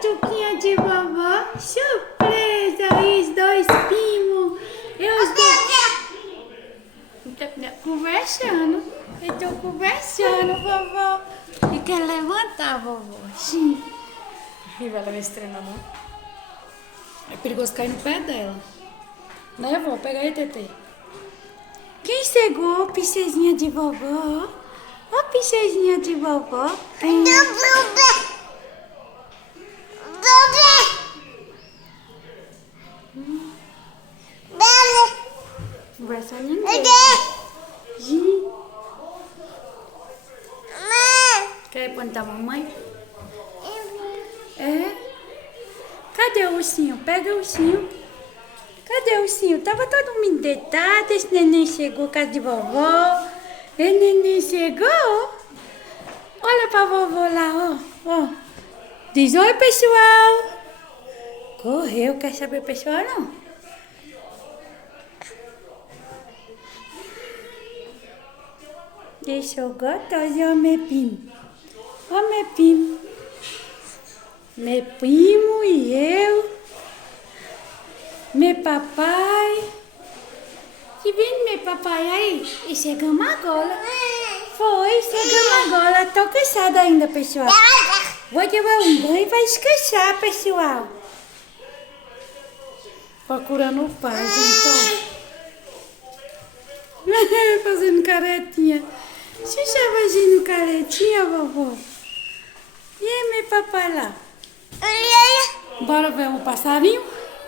Tuquinha de vovó. Surpresa, os dois primos. Conversando. Eu tô conversando, vovó. E quer levantar, vovó. Sim. E vai levar esse treinador. É perigoso cair no pé dela. Né, vó? Pega aí, Tetê. Quem chegou? Princesinha de vovó. Ó, princesinha de vovó. Conversa ninguém. Sim. Quer apontar a mamãe? É? Cadê o ursinho? Pega o ursinho. Cadê o ursinho? Tava todo mundo deitado. Esse neném chegou, casa de vovó. Esse neném chegou. Olha pra vovó lá, ó. Ó. Diz oi, pessoal. Correu, quer saber pessoal não? Deixou gostoso, ó, meu primo. Ó, meu primo. Meu primo e eu. Meu papai. Que vem meu papai aí? E chegamos agora. Foi, chegamos agora. Tô cansada ainda, pessoal. Vou levar um banho e vai descansar, pessoal. Procurando o pai, gente. Fazendo caretinha. Você já fazendo caretinha, vovó? E aí, meu papai lá? Bora ver um passarinho?